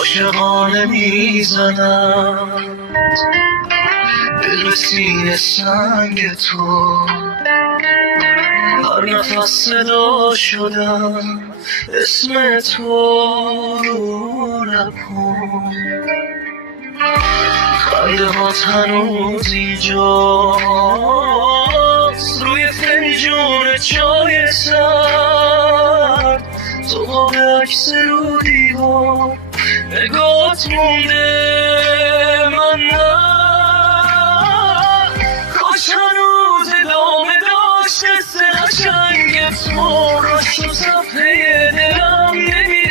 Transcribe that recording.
عاشقانه میزنم دل به سینه سنگ تو، هر نفس صدا شدم اسم تو رو لبم. خنده ها هنوز اینجاست روی فنجون چای سرد، تو قاب عکس رو دیوار نگات مونده من نه. کاش هنوز ادامه داشت قصه قشنگ تو، راست تو صفحه دلم